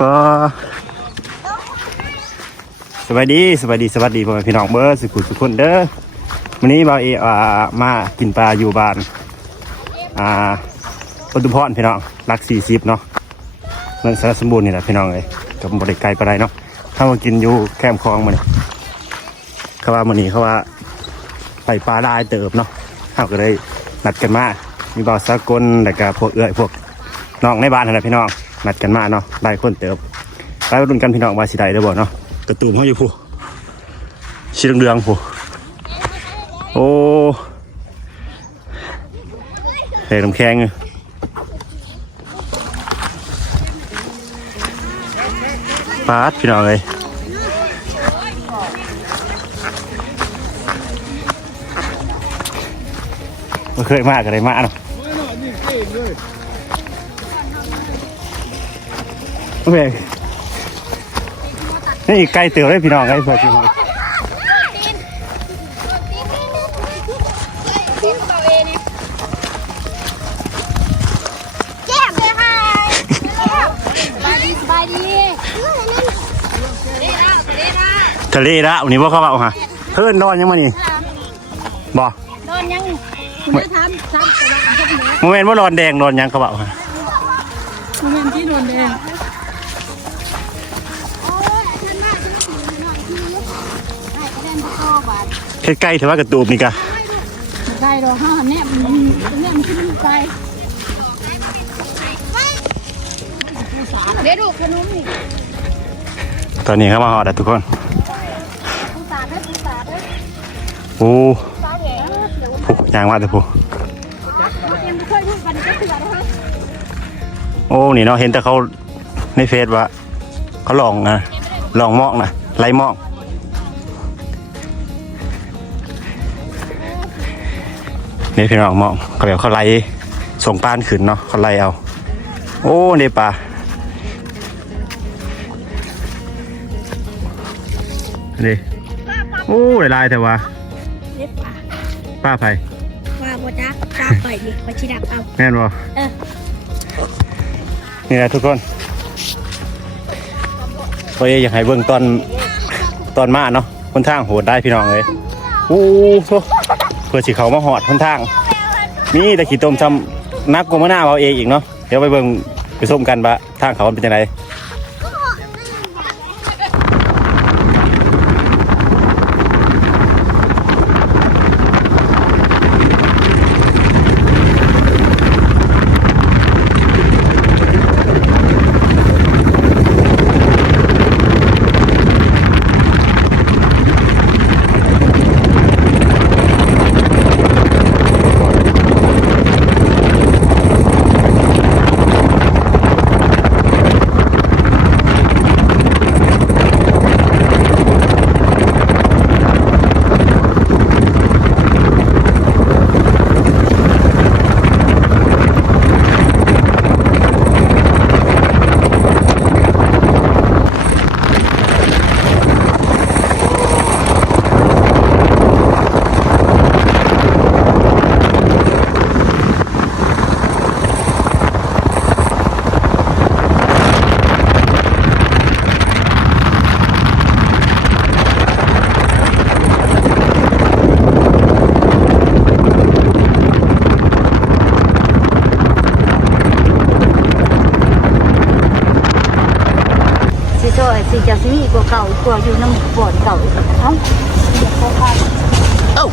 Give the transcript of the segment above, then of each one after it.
ปอสวัสดีสวัสดีสวัสดีพ่อแม่พี่น้องเบอร์สุขุสุขคนเด้อวันนี้บ่าวเออ่ามากินปลาอยู่บ้านอ่าอุตุพรพี่น้องรักสี่สิบเนาะเมืองสารสมบูรณ์นี่แหละพี่น้องเลยกับบริไกลไปได้เนาะถ้ามากินอยู่แคมคลองมันเขาว่ามันนี้เขาว่าไปปลาได้เติบเนาะเขาก็เลยนัดกันมามีบ่าวสากลแล้วก็พวกเอื้อยพวกน้องในบ้านนั่นแหละพี่น้อง นัดกันมาเนาะได้คนเติบไปรุ่นกันพี่น้องว่าสิได้หรือบ่เนาะกระตูนเขาอยู่ผู้ชีเรืองๆผู้โอ้เฮ้ยน้ำแข็งปาดพี่น้องเลยเคยมากอะไรมากเนาะ โอเคนี่ไกลเตือเลยพี่น้องไกลเพื่อนพี่น้องแก้มเลยค่ะสบายดีสบายดีเด้แล้วเด้แล้วทะเลละวันนี้ว่าเขาเอาฮะเพื่อนนอนยังมานี่บ่โดนยังคุณได้ทำทำแต่ว่าทำหนูโมเมนต์ว่านอนแดงนอนยังเขาเอาฮะคุณยังที่โดนเอง ใกล้ๆถือว่ากระตูบนี่กะได้ดอกห้าเนี่ยมันเนี่ยมันขึ้นไปเดี๋ยวดูขนมนี่ตอนนี้เขามาหอดแล้วทุกคนผู้ตาได้ผู้ตาได้โอ้ตาแหงเดี๋ยวผูกยางมาแต่ผูยังไม่เคยพูดกันก็คืออะไรโอ้นี่เนาะเห็นแต่เขาในเฟซว่าเขาลองนะลองมอกนะไล่มอก นี่พี่น้องมองเขาแบบเขาไล่ส่งป้านขึ้นเนาะเขาไล่เอา โอ้นี่ปลานี่โอ้หลายๆแต่ว่าเล็บปากป้าไผ่ว่าบ่จักตาปล่อยดิไปชิดักเอาแม่นบ่เออนี่แหละทุกคนพออยากให้เบิ่งตอนตอนมาเนาะคนทางโหดได้พี่น้องเลยโอ้โหเพื่อสิเขามาหอดคนทาง มีแต่ขีดต้มซ้ำนักกว่ามื่อหน้าเอาเองอีกเนาะเดี๋ยวไปเบิ่งไปส้มกันปะทางเขาเป็นยังไงสิโซ่สิ จะสิมีกว่าเก่ากว่าอยู่น้ำบ่อนเก่าอีกเดี๋ยวเขาพาเอ้า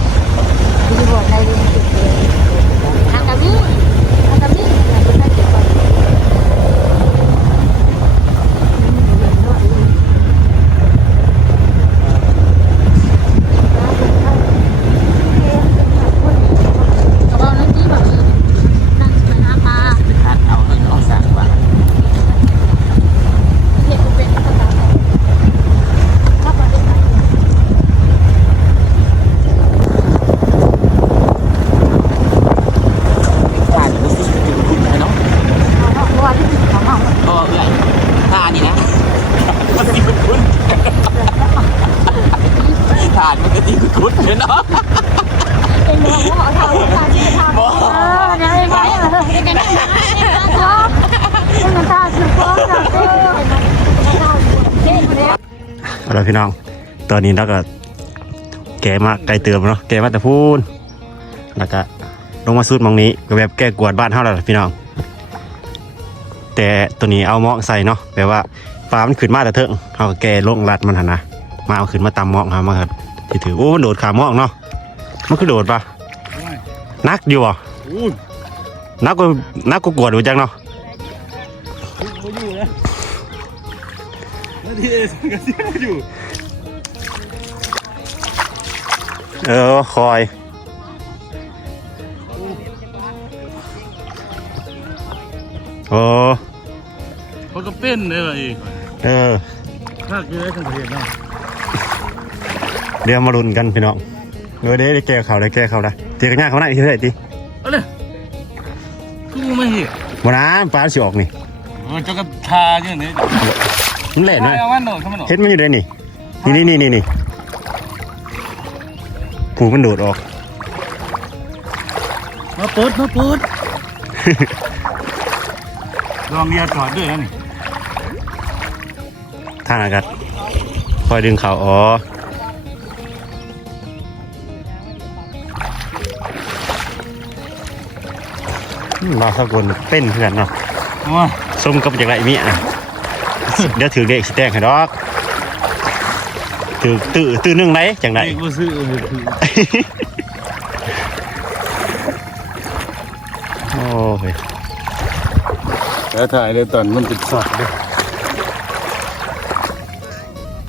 ที่บ่อนในเรื่องติดเลยอากามิอากามิอะไรก็ได้เก็บไว้ กระเป๋านั่นที่แบบนั่งไปหาปลา ตัดเอาเงินออกสั่งว่า เห็ดเป็นกระเป๋าครับมาด้วยกัน ขาดรู้สึกถึงคุณนะเนาะ เอาเนาะเพราะว่าที่ของเรา ก็เอื่อยตานี่นะมันสิเป็นคุณขาดมันก็สิเป็นคุณเนาะ เป็นเรื่องว่าเอาเท่าการที่ทำเออเดี๋ยวไงเออเดี๋ยวกันนะชอบมันตาสุดโค้งนะเออ เอาละพี่น้อง ตอนนี้เราก็แกะมาไกลเติมเนาะแกะมาแต่พูนแล้วก็ลงมาสูดหมองนี้ก็แบบแก้กวาดบ้านเท่าแล้วล่ะพี่น้อง แต่ตัวนี้เอาหมอกใส่เนาะแปลว่าปลามันขึ้นมาแต่เถิงเขาก็แกะลงรัดมันหันนะมาเอาขึ้นมาตำหมอกครับมาครับที่ถือโอ้มันโดดขาหมอกเนาะมันคือโดดปะนักอยู่อะนักก็นักก็กวดอยู่จังเนาะนาทีเอสกันเสียอยู่ เออคอย โอ้เขาก็เป็นเลยล่ะอีกเออถ้าคือได้ทั้งประเทศเนาะเดี๋ยวมาลุ้นกันพี่น้องเออเดี๋ยวได้แก้เขาได้แก้เขาได้ตีกันยากเขาหน้าอีกเท่าไหร่ตีเอาเลยกูไม่เห็นบน้ำปลาสิออกนี่เออเจ้าก็ทาอย่างนี้มันเล่นไหมเอามันโดดเข้ามาโดดเห็นมันอยู่ได้นี่นี่นี่นี่นี่ ผูมันโดดออก มาปุ๊ดมาปุ๊ดลองเรียจอดด้วยนะนี่ทางอากาศคอยดึงเขาอ๋ออืมมาสกลเป็นเพื่อนเนาะมาส้มกับจากไรมีอะเดี๋ยวถือเด็กสิแตงให้ดอก ถือตื้อตื้อหนึ่งไหนจังไรเด็กกูซื้อเออคือโอ้ยแล้วถ่ายเลยตอนมันติดสอดเลย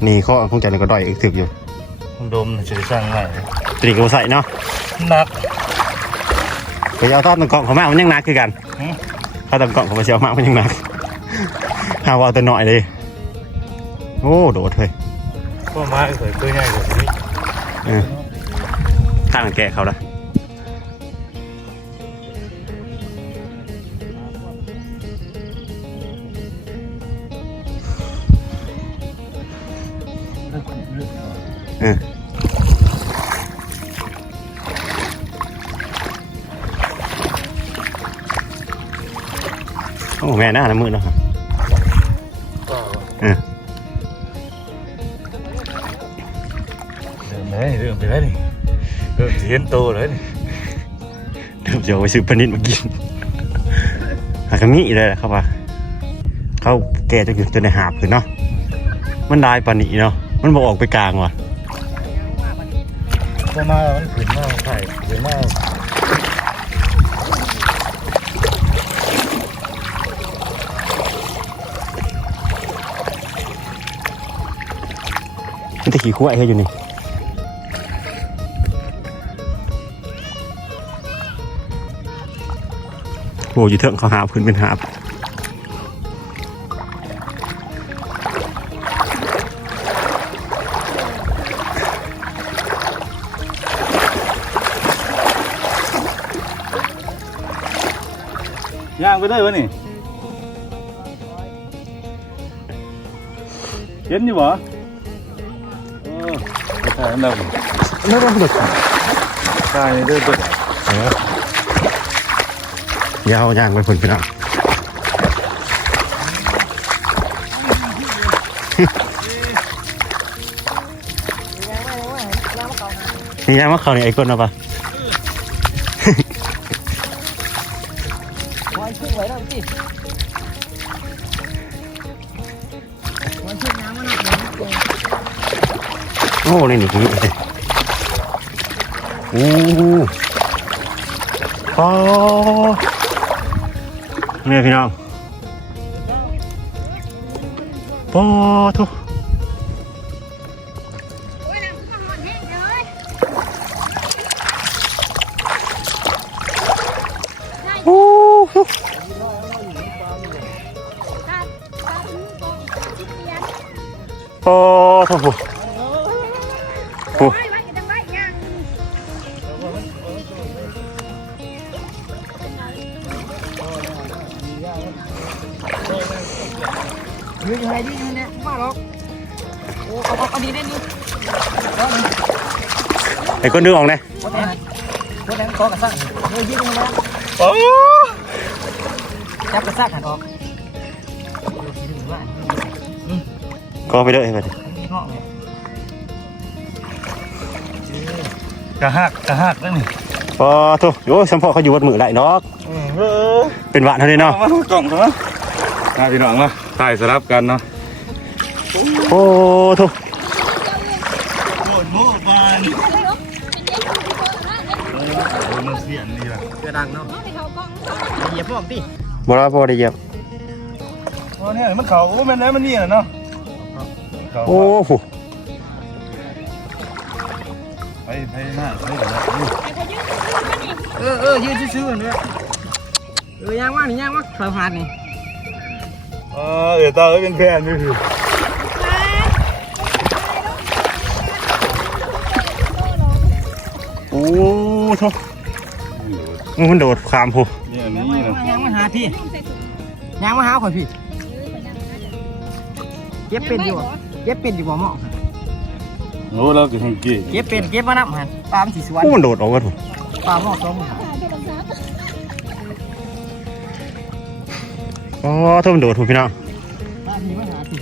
นี่ข้อคงจะเลยก็ด้อยอีกถึกอยู่ดมจะสร้างไงตรีกใส่เนาะหนักไปเอาทอดตะกล่องเขามามันยังหนักคือกันหืมถ้าตะกล่องเขามาเชียวมามันยังหนักหาว่าแต่หน่อยเลยโอ้โดดเลย ก็มาเคยตัวใหญ่กว่านี้เออทางแกะเขาละเออโอ้แม่หน้าน้ำมือเนาะครับเออ เดินเลยเดินไปเลยนี่เดินเห็นโตเลยนี่เดี๋ยวจะเอาไปซื้อปลานิดมากินหากะมีเลยแหละครับว่าเขาแก่จะอยู่จนในหาบคือเนาะมันได้ปลานิเนาะมันบอกออกไปกลางว่ะก็มามันขึ้นมาไข่ขึ้นมามันจะขี่ขั้วไอ้เขาอยู่นี่ โอ้อยู่เถอะเขาหาพื้นเป็นหาบย่างไปเลยวะนี่เห็นอยู่บ่เออไปถ่ายอันดับไม่ต้องหลุดถ่ายเด้อตัวเออ ยาวย่างไปผลพี่น้องนี่ย่างมาเขาเนี่ยไอ้คนเอาปะวันชื่อไว้แล้วจิวันชื่อน้ำมันหนักเลยโอ้นี่นี่โอ้โอ้เนี่พี่น้องปอทุ ยืนอยู่ไหนยืนยู่เนี่ยมาหรอกโอ้เอาเอาดีได้นี่ไอ้คนดึงออกเลยโคตรแรงโคตรแรงคอกระซ่างเฮ้ยยืนตรงนั้นโอ้จับกระซ่างหันออกก็ไปเลยไปดิมีห้องเนี่ยกระหักกระหักนั่นนี่พอทุกโอ้สัมพอเขาอยู่วัดมือไรเนาะ เออเป็นหวานเท่านี้เนาะมากล่องมามาพี่น้องมาถ่ายสลับกันเนาะโอ้ทุกโดนโม่บานเออมันเสียนนี่ล่ะเกลือดังเนาะเหยียบพวกพี่บอลพอได้เหยียบโอ้เนี่ยมันเขาก็บ่แม่นแล้วมันนี่น่ะเนาะเขาโอ้โหไปไปหน้าไปเดี๋ยวนะเออเออยืนซื่อๆเนี่ย เออย่างว่านี่ย่างว่าคอยพาดนี่เออเดี๋ยวตาก็เป็นแฟนนี่คือโอ้ทุกมันโดดขามผูนี่อันย่านี้งมานะย่างมาหาพี่ย่างมาหาข่อยพี่เก็บเป็นอยู่บ่เก็บเป็นอยู่บ่หมอโอ้เราคือฮังกี้เก็บเป็นเก็บมานับหันปลามันสีสวนโอ้มันโดดออกกันผูปลาหมอกสองหา อ๋อทุกมันโดดผูพี่น้องปลาพี่มาหาพี่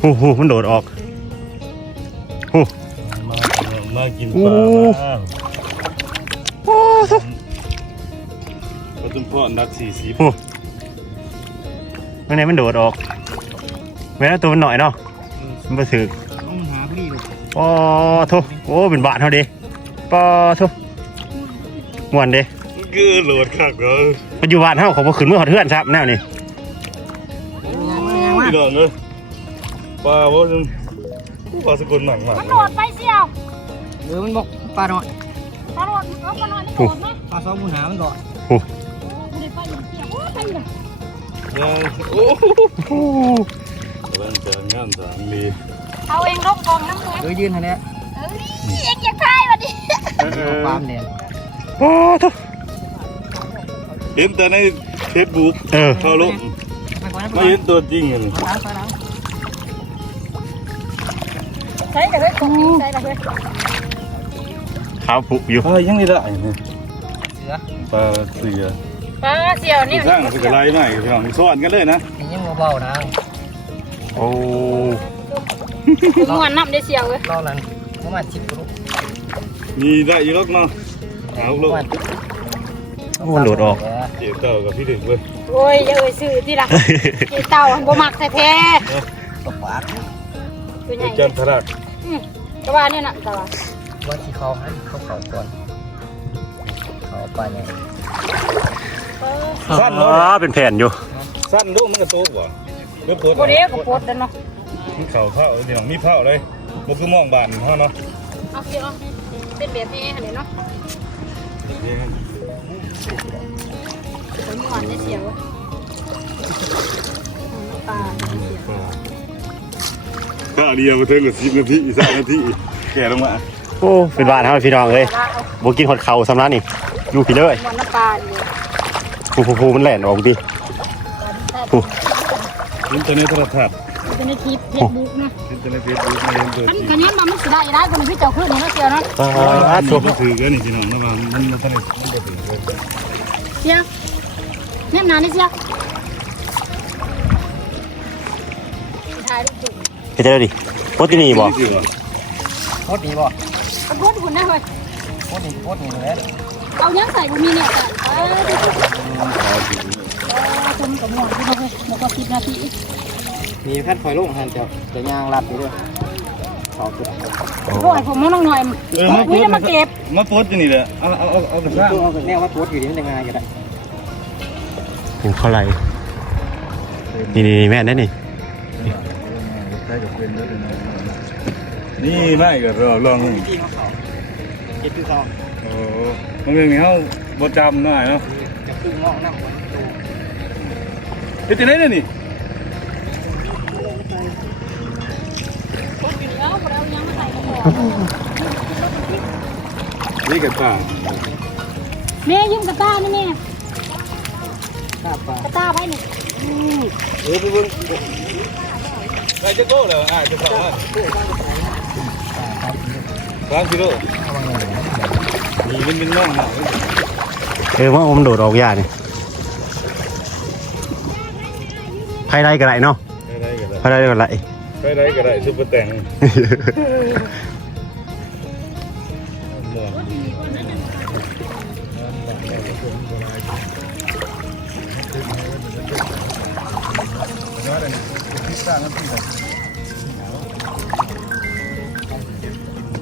โอ้โหมันโดดออกมามากินปลาโอ้มาโอ้ทุกปลาตุ้มพ่อนักสี่สิบมันไหนมันโดดออกแม้แต่ตัวมันหน่อยเนาะมันไปถึกต้องหาพี่เลยอ๋อทุกโอ้เป็นบาทเท่าเดีปอทุกม่วนเด้กือโหลดคักเด้อ ปัจจุบันเฮาเขาบ่ขึ้นเมื่อหอดเทือนครับแนวนี้ย่างมาย่างมาพี่น้องเอ้ยปลาบ่ซึปลาสกุลหนังมากมันโดดไปเสียวเออมันบอกปลาหน่อยตลอดเอามาหน่อยนี่โดดไหมปลาสองบุญหามันก่อนไม่ได้ไปอย่างเดียวโอ้ไปเลยยังโอ้โหกำลังจะงานสามลีเอาเองลงกองน้ำเลยเออยืนทันเนี้ยเอ้ยเองอยากทายวันนี้ปลามแดงโอ้ทุกเห็นแต่ในเฟซบุ๊กเออ เขาลงไปก่อนนะไปไม่ก่อนเห็นตัวจริงเลยมาล้างไปล้างใช้กันเลยตรงนี้ใช้กันเลยขาวผุอยู่ปลายังไม่ได้เนี่ยเสือปลาเสือปลาเสียวนี่สร้างเป็นอะไรหน่อยพี่น้องสอนกันเลยนะนี่ยังเบาๆนะโอ้ผมวนน้ำได้เสียวเลยรอบนั้นประมาณสิบลูกมีได้อยี่ล็อกเนาะหาลูก โอ้มันโดดออก เดี๋ยวเต่ากับพี่ดึกเว้ยโอ้ยอย่าเอ่ยชื่อที่ละเกี่เต่าบ่มักแท้ตกปากๆตัวใหญ่จันทรักก็ว่าเนี่ยน่ะแต่ว่าว่าที่เขาให้เขาเขาก่อนเขาไปเนี่ยสั้นอ๋อเนาะเป็นแผ่นอยู่ สั้นลูกมันกระโตกว่ะเลือโพดโบเด้ก็โพดแล้วเนาะมันเข่าเผาพี่น้องมีเผาเลยมันคือมองบานเขาเนาะเอาเสียวเป็นแบบนี้เห็นเนาะ ผมวนได้เสียวปลาก็เดียวมาถึงกับสิบนาทีสามนาทีแก่ลงมาโอ้เป็นบาทเฮาพี่น้องเอ้ยบ่กินหอดเข่าสำนักนี่อยู่พี่เลยวนน้ำปลาอยู่ผูผูผูมันแหลนออกดิอินเทอร์เน็ตโทรทัศน์ เป็นในคลิปเฟซบุ๊กนะอินเทอร์เน็ตเฟซบุ๊กไม่เห็นตัวขันจริงขันนี้มันไม่สิได้ได้คนพี่เจ้าขึ้นนี่นะเสียวเนาะอ่าตัทุวกมันถือกันนี่พี่น้องนะว่ามันมันมันมันจะถือกันเสียวแนมนานนี่เสียวถ่ายรูปถูกเฮ็ดได้ดิโพสต์ที่นี่บ่นี่สิวะโคตรดีบ่เอาโพดหุ่นได้เลยโคตรดีโคตรดีเลยเอายังใส่บุมีเนี่ยจ้ะเออดูสิเอาสิเออจมกับหมอนที่เราเลยแล้วก็สิบนาที มีแพทย์คอยลงหันจะจะยางรัดอยู่ด้วยเขาสุดโอ้ยผมน้องหน่อยเออมาวิ่งมาเก็บมาโพสที่นี่แหละเอาเอาเอาเอากระซ่าตัวเอาแนวว่าโคตรอยู่นี่มันจะง่ายกันได้ผูเข้าไหลนี่นี่แม่นได้นี่นี่ไม่ก็เราลองพี่เขาเขาเจ็ดคือเขาโอ้บางเรื่องนี่เขาบ่จำหน่อยเนาะจะครึ่งงอกนั่งดูเฮ็ดจังได๋เนี่ยนี่คน มาใส่กระบอกนี่กระตาแม่ยืมกระต้านี่แม่ทราบป่ะกระต้าไว้หนึ่งเออไปเบิ่งได้จะโก้แล้วอ่าจะเข้ามาสามกิโลนี่มันเป็นน้องหาเออว่าอมนโดดออกยานี่ไผได้ก็ได้เนาะได้ก็ได้เขาได้อะไรไปได้ก็ได้ซุปเปอร์แตง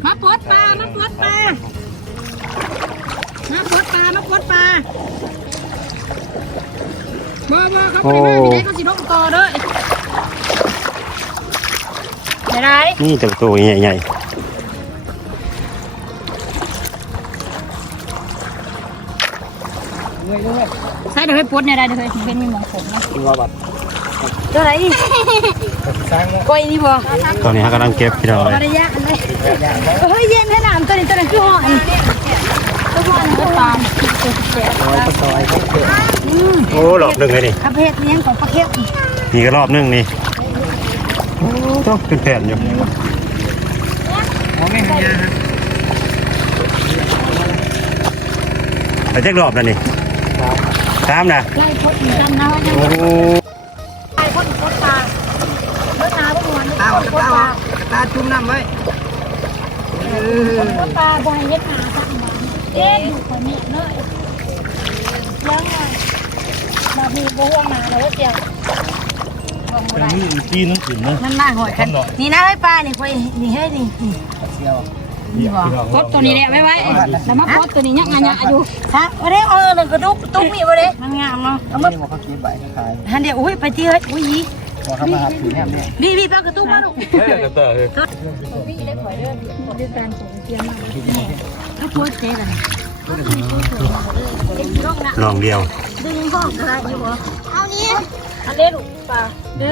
มาปลดปลา มาปลดปลา มาปลดปลา มาปลดปลาบ่บ่เขาไปมาที่ไหนเขาสิลงต่อเด้อไม่ได้นี่ตัวตัวใหญ่ใช่เดี๋ยวให้ปลดเนี่ยได้เดี๋ยวให้เป็นมีหมองผมนะกินว่าบัด เท่าไหร่สร้างแล้วก้อยนี่บ่ๆตอนนี้เขากำลังเก็บพี่น้องเลยภรรยาอันเลยเฮ้ยเย็นให้น้ำตัวนี้ตัวนั้นคือห่ออันตัวห่ออันตัวปานซอยก็ซอยก็เกิดโอ้รอบหนึ่งเลยนี่ประเภทเลี้ยงของประเภทนี่ก็รอบหนึ่งนี่โอ้ต้องเป็นแผ่นอยู่มองไม่เห็นยาครับไปเช็ครอบแล้วนี่ตามนะไล่พดเหมือนกันนะว่าจะโอ้ ตาจุ่มน้ำไว้เออปลาบ่ให้เฮ็ดหาสักหน่อยเอ๊ะอยู่คนนี้เนาะยังไงแบบนี้บ่ห่วงหนาเลยเดียวห่วงบ่นี่ตีน้ำกินนะมันมาหอยกันนี่นะให้ปลานี่คอยนี่ให้นี่เที่ยวนี่พดตัวนี้แหละไว้ไว้แล้วมาพดตัวนี้ยักงานอยู่ฮะบ่ได้เออนั่นกระดุกตุ้มนี่บ่ได้มันงามเนาะเอามาเขากินใบขายหันเดี๋ยวอุ้ยไปที่เฮ้ยอุ้ย พอเขามาหาถือแนมเนี่ยบีบีปลากระตุ้มมาลูกเฮ้ยกระต่ายเฮ้ยพี่ได้ขอยเด้อด้วยการส่งเสียงมาถ้าพูดเจ๊กันลงนะลองเดียว ดึงห้องอะไรอยู่บ่เอานี้อันเล่ลูกปลา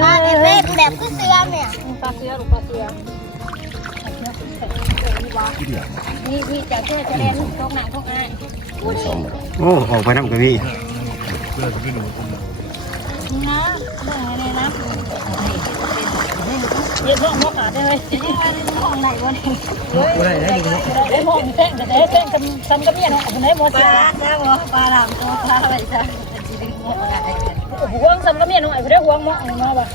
ปลาเล็กแบบก็เสือเนี่ยปลาเสือลูกปลาเสือนี่นี่จะเชื่อจะเล่นทกหนังทกง่ายโอ้ออกไปน้ำกระบี่นะ เมื่อไงนะเย็นห้องมอขาได้เลยห้องไหนวะนี่กูได้ได้ดูได้มองแท่งแต่ได้แท่งกำซ้ำกำเมียน้องคนไหนมอปลาได้บ่ปลาดำตัวปลาอะไรจ้ะห่วงซ้ำกำเมียน้องไอ้คนได้ห่วงมอมาบ่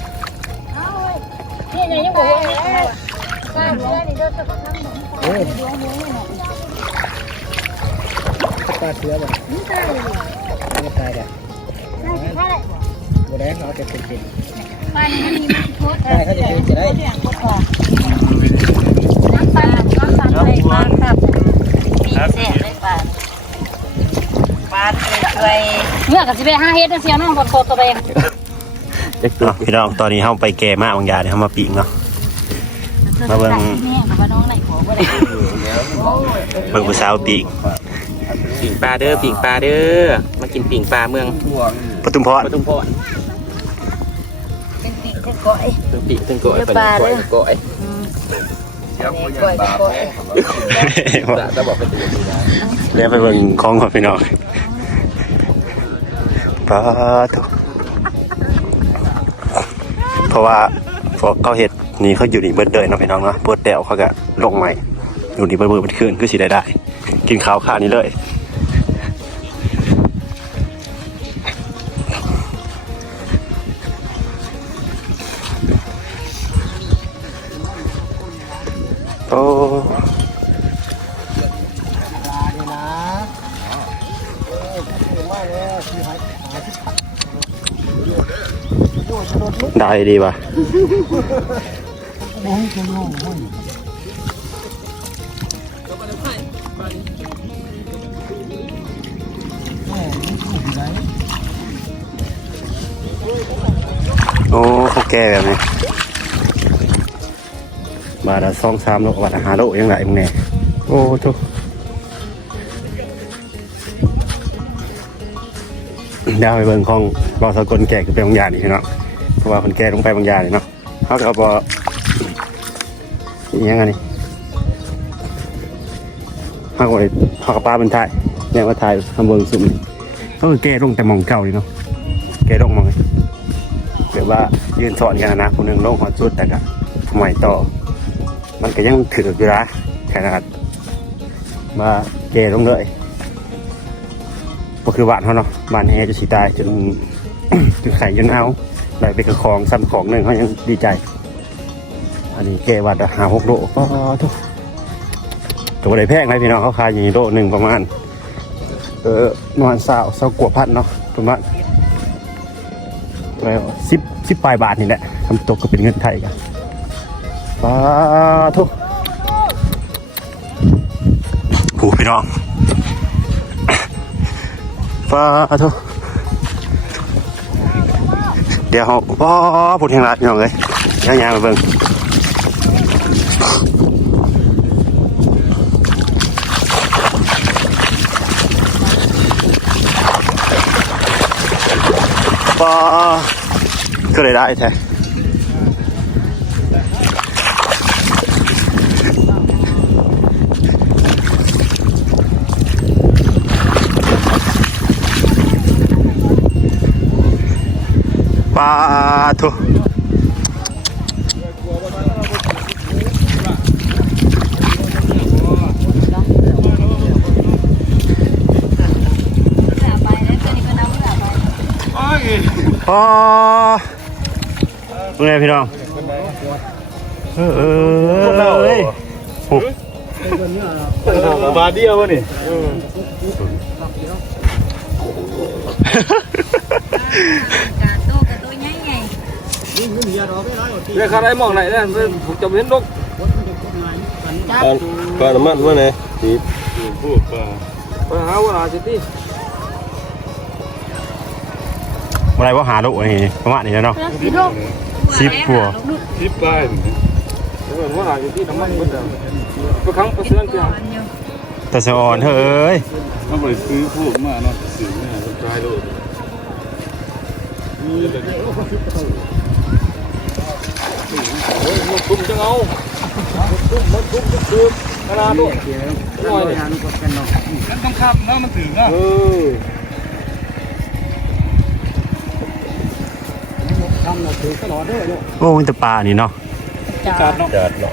นี่ไงยังบ่ห่วงนี่ปลาห่วงนี่เด้อสักครั้งหนึ่งโอ้ยห่วงห่วงนี่เนาะตาเสือบ่นี่ตายเลยไม่ตายเด้อ ได้ได้บ่ได้เขาจะเป็นเป็นปลานี่มันมีมันโคตรได้เขาจะเป็นจะได้น้ำปลาน้ำปลาเลยปลาครับมีเศษเลยปลาปลาเลยเมื่อกับสิไปห้าเฮ็ดนะเสียน้องบนโคตตัวเองเนาะพี่น้องตอนนี้เขาไปแก่มากบางอย่างเนี่ยวเขามาปีกเนาะมาเบิ่งแม่กับว่าน้องไหนหัวบ่ได้เบิ่งผู้สาวปีกปิ่งปลาเด้อปิ่งปลาเด้อมากินปิ่งปลาเมืองปทุมพรปทุมพร กเป็นก้อยตึงปีตึงโกยเดี๋ยวเป็นปลาโกเด้ยอโกยก้อยก้อยจะจะบอกเป็นตัวดีนะเรียกไปเบิ่งของก่อนพี่น้องปลาทุเพราะว่าพวกเขาเห็ดนี่เขาอยู่นี่เบิดเดยเนาะพี่น้องเนาะเปิดแดวเขาก็ลงใหม่อยู่นี่เบิดเบิดเป็นคืนคือสิได้ได้ กินข้าวข้าวนี้เลย โอ้ได้ดีป่ะโอ้เขาแก่แบบนี้ บาทละสองสามโลบาทละห้าโลยังไงมึงเนี่ยโอ้ทุกเดี๋ยวไปเบิ่งของบอสกลแก่คือเป็นบางอย่างนี่เนาะเพราะว่าคนแก่ลงไปบางอย่างนี่เนาะเขาก็เอาบอยังไงนี่เขาก็ไปเขากับป้าเป็นไทยเนี่ยว่าไทยทำเบิ่งสุ่มเขาคือแก่ลงแต่หมองเก่านี่เนาะแก่ลงหมองนี่หรือว่ายืนสอนกันนะคนหนึ่งลงหัวสุดแต่ก็ทำไมต่อ มันก็ยังถืออยู่นะขนาดมาเกลงเลยก็คือบ้านเขาเนาะบ้านแฮจะสีตายจนจนไข่จนเอาได้ไปกับของซ้ำของหนึ่งเขายังดีใจ อันนี้แกวัดหาหกโลก็ทุกตัวใดแพงไหมพี่น้องเขาขายอยู่โลหนึ่งประมาณเออประมาณสาวสาวกว่าพันเนาะประมาณแล้วสิบสิบปลายบาทนี่แหละทำตกก็เป็นเงินไทยกัน ป้าทุกผูพี่น้องป้าทุกเดี๋ยวเขาป้าพูดแห่งรัฐพี่น้องเลยย่างๆไปเบิ่งป้าก็เลยได้แท้าทุกไปแล้วตัวนี้ก็น้ำเมื่อไปอ๋อเป็นไงพี่น้อง เออเออเอ้ยโอ้บาเดียววะนี่ กาโตกาโตใหญ่ไง เรียกอะไรมองไหนเนี่ยผมจะเห็นนกก่อนน้ำมันว่าไงสีพูดปลาปหาว่าสิที่อะไรว่าหาลูกนี่ประมาณนี้เนาะสิบโลสิบปัวทิปปลาเออว่าสิที่น้ำมันก็จะไปครั้งไปเสื่อนเกี่ยวแต่สะอ่อนเฮ้ยต้องไปซื้อพวกมาเนาะซื้อเนี่ยมันกลายโลด ตุ้มจะเอาตุ้มมันตุ้มตุ้มขนาดด้วยหน่อยเลยมันต้องขับนะมันถึงอะเออโอ้มีแต่ปลานี่เนาะจัดเนาะจัดเนาะ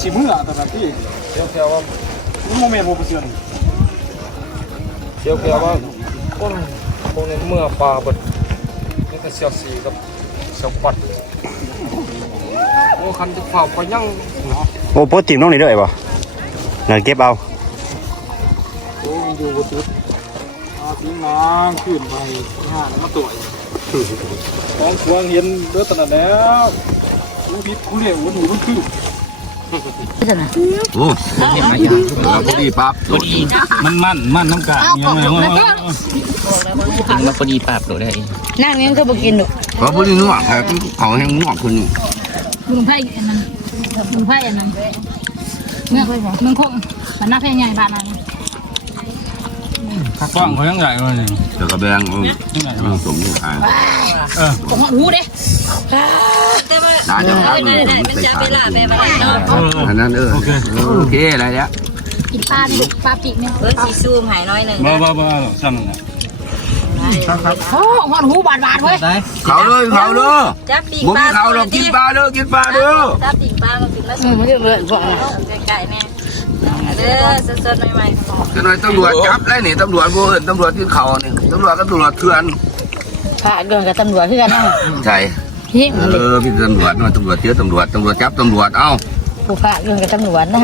ชิมือแต่ละที่เชียวเชียวว่า โมเมนต์โมเปอร์เซ็นต์เชียวเชียวว่าคนคนในเมื่อปลาบดนี่ก็เชียวสีกับเชียวปัดโอ้คันจะฝ่าไปยังโอ้โปรตีมน้องนี่ด้วยป่ะเดี๋ยวเก็บเอาโอ้อยู่บนจุดอาทิ้งน้ำขึ้นไปห้าน้ำมาตัวของควงเห็นเด้อตอนนั้นแล้วรู้พิษกูเรียกว่าหนูมันคือ โอ้เห็นไหมยังพอดีปั๊บพอดีมันมันมันน้ำกาดยังไงวะถึงมาพอดีปั๊บเราได้นั่งยังก็บ่กินหรอกเพราะพอดีง่วงครับเขาให้ง่วงคนนี้ลุงไผ่อันนั้นลุงไผ่อันนั้นเมื่อเมืองคงมันน่าแพงใหญ่บ้านนั้นกล้องเขายังใหญ่เลยนี่เดี๋ยวก็แบงเออยังใหญ่เออสมนี่ขายของหูเด้ แต่ว่าได้จะทำได้ได้มันจะไปล่าไปบ่ได้เนาะอันนั้นเออโอเคอะไรเนี่ยกินปลาดิปลาปีกเนี่ยเพิ่นสิซูมให้น้อยหนึงบ้าบ้าบ้าสั่นนะโอ้หอนหูบาดบาดเว้ยเขาเลยเขาเลยจับปีกปลาเขาเรากินปลาเด้อกินปลาเด้อจับปีกปลามากินมาอืสูมมันจะเบิดบ่ใกล้ๆแม่เด้อสดๆใหม่ๆจะหน่อยตำรวจจับแล้วนี่ตำรวจพวกตำรวจที่เขานี่ตำรวจก็ตำรวจเถื่อนผ่าเกินกับตำรวจคือกันนะใช่ ยิ่งเออพี่ตำรวจเนาตำรวจเจอตำรวจตำรวจจับตำรวจเอ้า ผู้ผ่าเกินกับตำรวจนะ